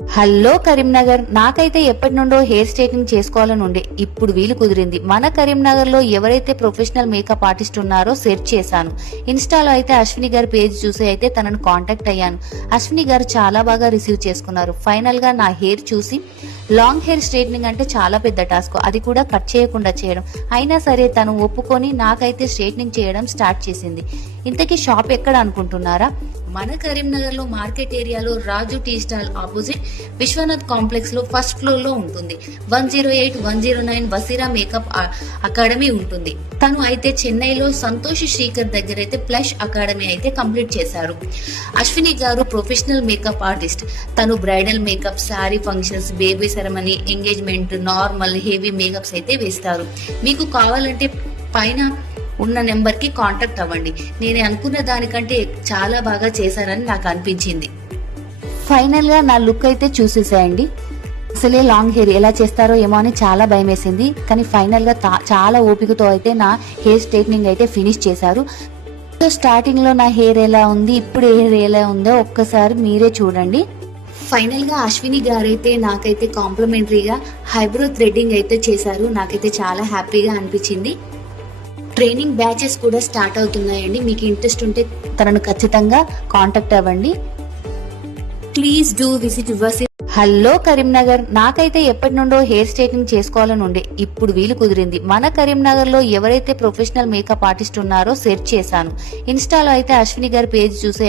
Hello Karimnagar, నాకైతే ఎప్పటి నుండో హెయిర్ స్ట్రైట్నింగ్ చేసుకోవాలని ఉండే. ఇప్పుడు వీలు కుదిరింది. మన కరీంనగర్ లో ఎవరైతే ప్రొఫెషనల్ మేకప్ ఆర్టిస్ట్ ఉన్నారో సెర్చ్ చేశాను. ఇన్స్టాలో అయితే అశ్విని గారి పేజ్ చూసి అయితే తనను కాంటాక్ట్ అయ్యాను. అశ్విని గారు చాలా బాగా రిసీవ్ చేసుకున్నారు. ఫైనల్ గా నా హెయిర్ చూసి, లాంగ్ హెయిర్ స్ట్రైట్నింగ్ అంటే చాలా పెద్ద టాస్క్, అది కూడా కట్ చేయకుండా చేయడం. అయినా సరే తను ఒప్పుకొని నాకైతే స్ట్రైట్నింగ్ చేయడం స్టార్ట్ చేసింది. ఇంతకీ షాప్ ఎక్కడ అనుకుంటున్నారా? మన కరీంనగర్ లో మార్కెట్ ఏరియాలో Raju tea stall opposite Vishwanath complex లో ఫస్ట్ ఫ్లోర్ లో ఉంటుంది. 108, 109 వసీరా మేకప్ అకాడమీ ఉంటుంది. తను అయితే చెన్నైలో సంతోష్ శ్రీకర్ దగ్గర అయితే ప్లష్ అకాడమీ అయితే కంప్లీట్ చేశారు. అశ్విని గారు ప్రొఫెషనల్ మేకప్ ఆర్టిస్ట్. తను bridal makeup, sari functions, baby ceremony, engagement, normal, heavy makeups అయితే వేస్తారు. మీకు కావాలంటే పైన ఉన్న నెంబర్ కి కాంటాక్ట్ అవ్వండి. నేను అనుకున్న దానికంటే చాలా బాగా చేశానని నాకు అనిపించింది. ఫైనల్ గా నా లుక్ అయితే చూసేసేయండి. అసలే లాంగ్ హెయిర్ ఎలా చేస్తారో ఏమో అని చాలా భయం వేసింది. కానీ ఫైనల్ గా చాలా ఓపికతో అయితే నా హెయిర్ స్ట్రైట్నింగ్ అయితే ఫినిష్ చేశారు. స్టార్టింగ్ లో నా హెయిర్ ఎలా ఉంది, ఇప్పుడు హెయిర్ ఎలా ఉందో ఒక్కసారి మీరే చూడండి. ఫైనల్ గా అశ్విని గారైతే నాకైతే కాంప్లిమెంటరీగా హైబ్రో థ్రెడ్డింగ్ అయితే చేశారు. నాకైతే చాలా హ్యాపీగా అనిపించింది. ట్రైనింగ్ బ్యాచెస్ కూడా స్టార్ట్ అవుతున్నాయండి. మీకు ఇంట్రెస్ట్ ఉంటే తనను ఖచ్చితంగా కాంటాక్ట్ అవ్వండి. Please do visit your. Hello Karimnagar, నాకైతే ఎప్పటి నుండో హెయిర్ స్ట్రైట్నింగ్ చేసుకోవాలని ఉండే. ఇప్పుడు వీలు కుదిరింది. మన కరీంనగర్ లో ఎవరైతే ప్రొఫెషనల్ మేకప్ ఆర్టిస్ట్ ఉన్నారో సెర్చ్ చేశాను. ఇన్స్టాలో అయితే అశ్విని గారి పేజ్ చూసి